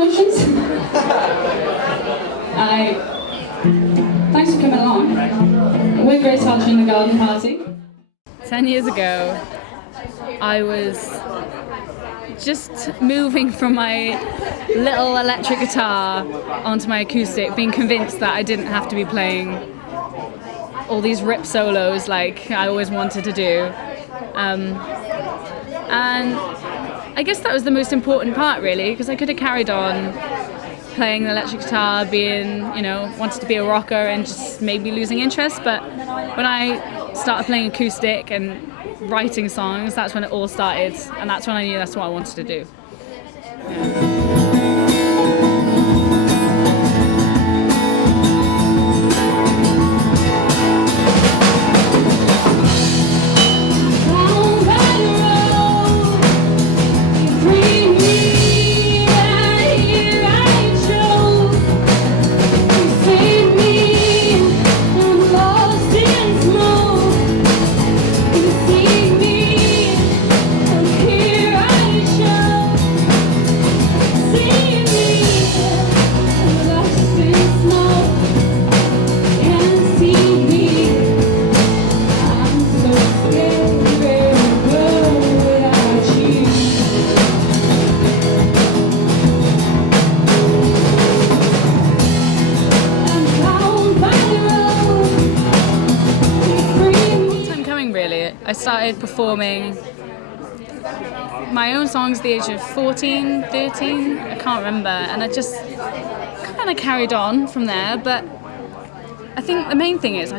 emotions. Thanks for coming along. We're Grace Hartrey in the Garden Party. 10 years ago, I was just moving from my little electric guitar onto my acoustic, being convinced that I didn't have to be playing all these rip solos like I always wanted to do. And I guess that was the most important part, really, because I could have carried on playing the electric guitar, being, wanted to be a rocker and just maybe losing interest. But when I started playing acoustic and writing songs, that's when it all started, and that's when I knew that's what I wanted to do. Yeah. I started performing my own songs at the age of 14, 13, I can't remember, and I just kind of carried on from there. But I think the main thing is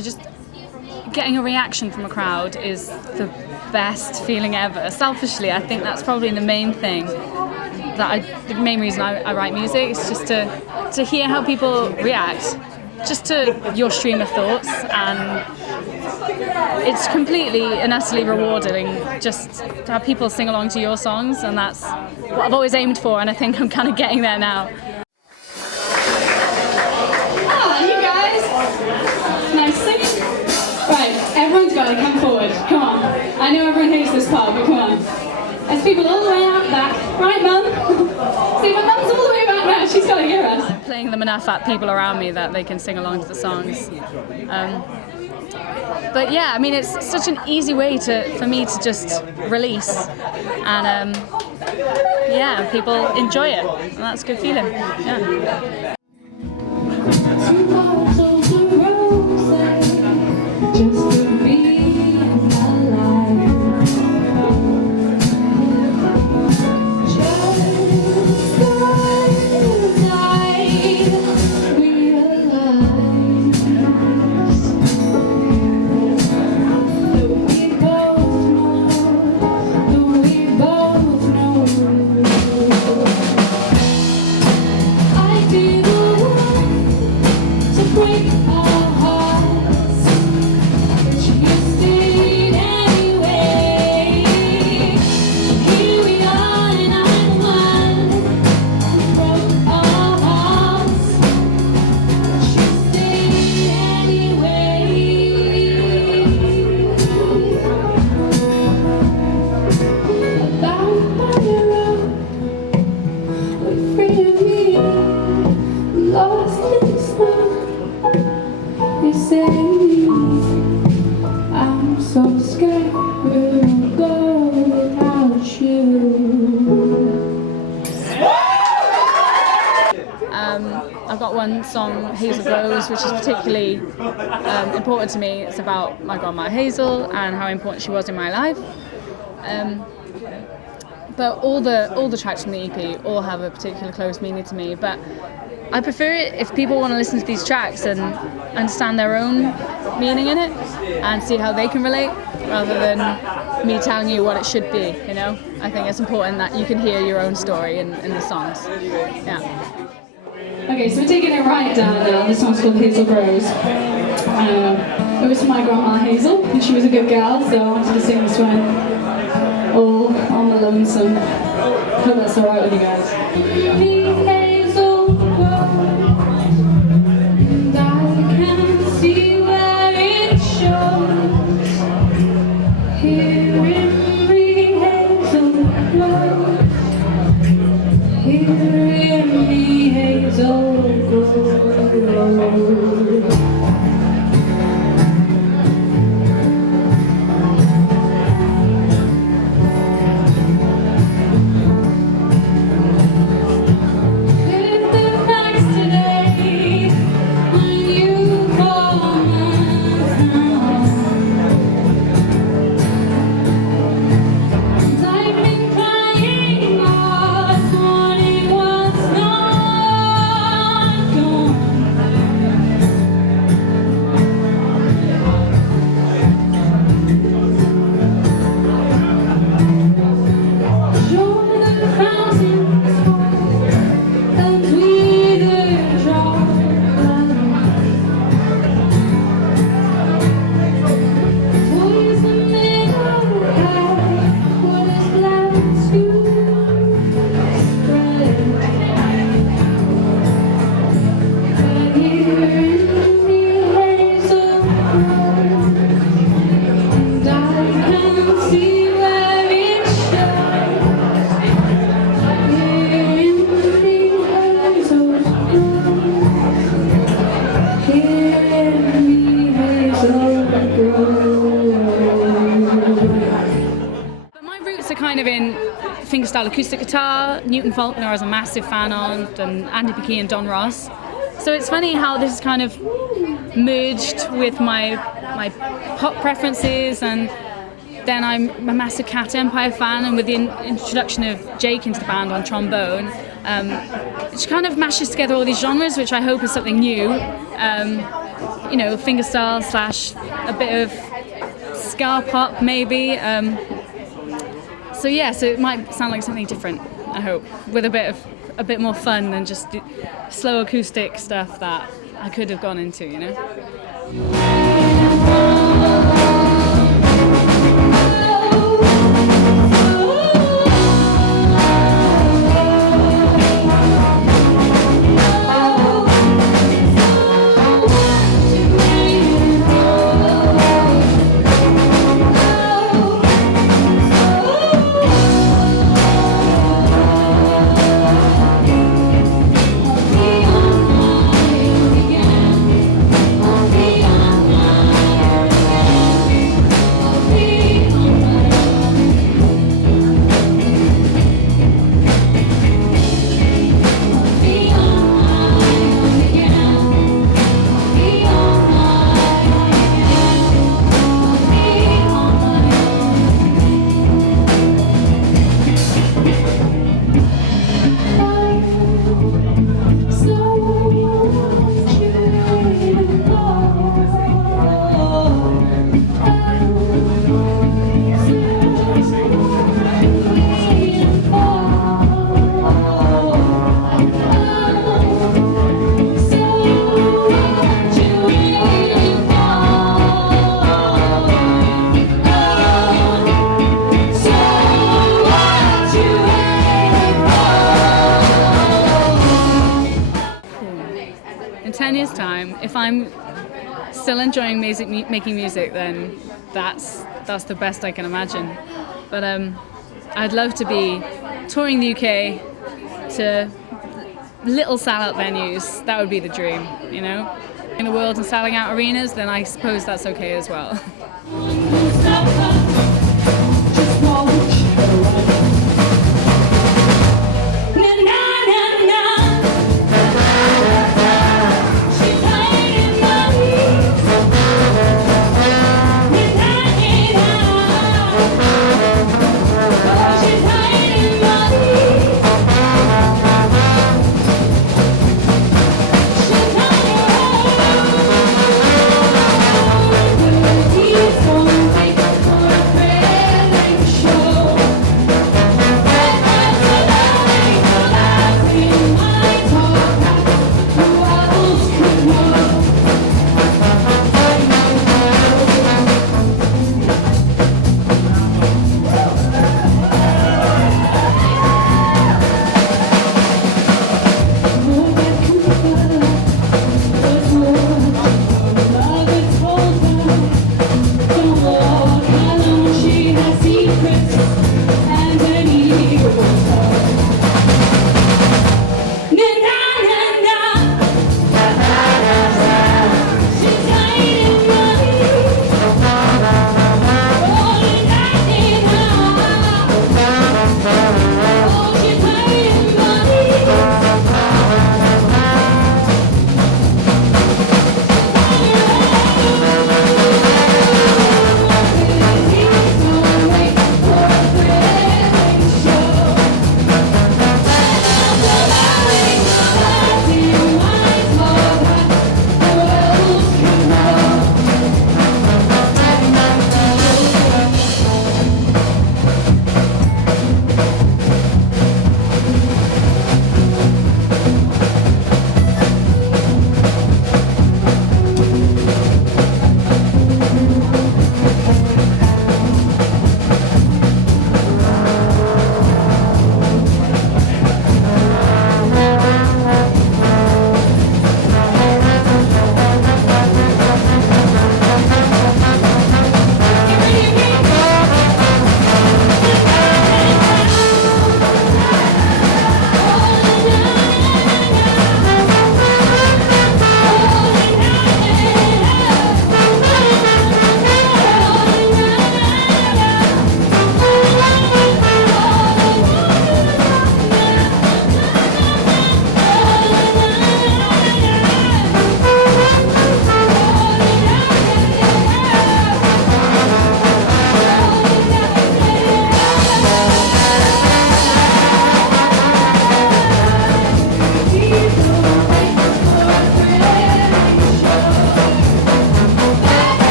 getting a reaction from a crowd is the best feeling ever. Selfishly, I think that's probably the main thing, the main reason I write music, is just to hear how people react just to your stream of thoughts, and it's completely and utterly rewarding just to have people sing along to your songs, and that's what I've always aimed for, and I think I'm kind of getting there now. You guys! Nice singing. Right, everyone's got to come forward. Come on. I know everyone hates this part, but come on. There's people all the way out back. Right, Mum? See, my mum's all the way back now. She's got to hear us. Playing them enough at people around me that they can sing along to the songs. But yeah, I mean, it's such an easy way for me to just release, and yeah, people enjoy it, and that's a good feeling. Yeah. I'm so scared we'll go without you. I've got one song, Hazel Rose, which is particularly important to me. It's about my grandma Hazel and how important she was in my life. But all the tracks from the EP all have a particular close meaning to me. But I prefer it if people want to listen to these tracks and understand their own meaning in it and see how they can relate, rather than me telling you what it should be, I think it's important that you can hear your own story in the songs. Yeah. Okay, so we're taking it right down now. This song's called Hazel Rose. It was for my grandma Hazel, and she was a good girl, so I wanted to sing this one all on the lonesome. Hope that's alright with you guys. Hazel Rose, and I can see where it shows. Here in me, Hazel Rose. Here in me. kind of in fingerstyle acoustic guitar, Newton Faulkner I was a massive fan of, and Andy Piquet and Don Ross. So it's funny how this is kind of merged with my pop preferences, and then I'm a massive Cat Empire fan, and with the introduction of Jake into the band on trombone, it kind of mashes together all these genres, which I hope is something new. You know, fingerstyle / a bit of ska pop maybe. So it might sound like something different, I hope, with a bit more fun than just the slow acoustic stuff that I could have gone into, you know? In 10 years' time, if I'm still enjoying making music, then that's the best I can imagine. But I'd love to be touring the UK to little sell-out venues. That would be the dream, you know? In the world and selling out arenas, then I suppose that's okay as well.